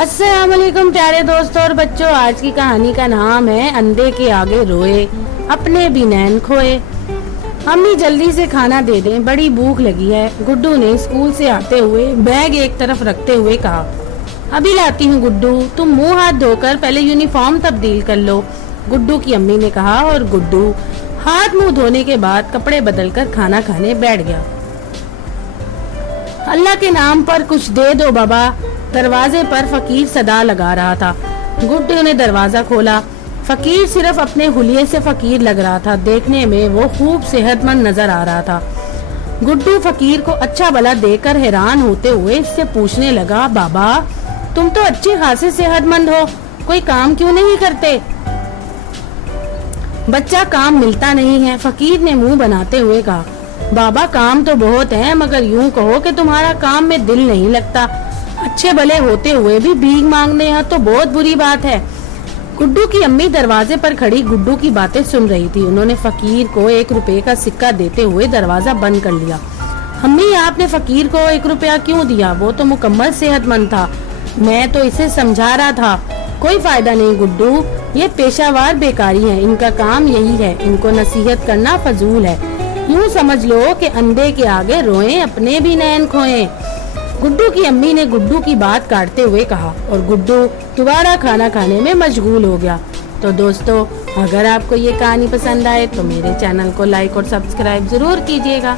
अस्सलाम वालेकुम प्यारे दोस्तों और बच्चों, आज की कहानी का नाम है अंधे के आगे रोए अपने भी नैन खोए। अम्मी जल्दी से खाना दे दें, बड़ी भूख लगी है। गुड्डू ने स्कूल से आते हुए बैग एक तरफ रखते हुए कहा। अभी लाती हूँ गुड्डू, तुम मुंह हाथ धोकर पहले यूनिफॉर्म तब्दील कर लो, गुड्डू की अम्मी ने कहा। और गुड्डू हाथ मुंह धोने के बाद कपड़े बदलकर खाना खाने बैठ गया। अल्लाह के नाम पर कुछ दे दो बाबा, दरवाजे पर फकीर सदा लगा रहा था। गुड्डू ने दरवाजा खोला। फकीर सिर्फ अपने हुलिये से फकीर लग रहा था, देखने में वो खूब सेहतमंद नजर आ रहा था। गुड्डू फकीर को अच्छा भला देखकर हैरान होते हुए इससे पूछने लगा, बाबा तुम तो अच्छे खासे सेहतमंद हो, कोई काम क्यों नहीं करते? बच्चा काम मिलता नहीं है, फकीर ने मुंह बनाते हुए कहा। बाबा काम तो बहुत है, मगर यूं कहो कि तुम्हारा काम में दिल नहीं लगता। अच्छे भले होते हुए भी भीख मांगने हैं तो बहुत बुरी बात है। गुड्डू की अम्मी दरवाजे पर खड़ी गुड्डू की बातें सुन रही थी। उन्होंने फकीर को 1 रुपए का सिक्का देते हुए दरवाजा बंद कर लिया। अम्मी आपने फकीर को 1 रुपया क्यों दिया? वो तो मुकम्मल सेहतमंद था, मैं तो इसे समझा रहा था। कोई फायदा नहीं गुड्डू, ये पेशावर बेकारी है, इनका काम यही है, इनको नसीहत करना फजूल है। यूं समझ लो कि अंधे के आगे रोएं अपने भी नैन खोएं। गुड्डू की अम्मी ने गुड्डू की बात काटते हुए कहा और गुड्डू दोबारा खाना खाने में मशगूल हो गया। तो दोस्तों, अगर आपको ये कहानी पसंद आए तो मेरे चैनल को लाइक और सब्सक्राइब जरूर कीजिएगा।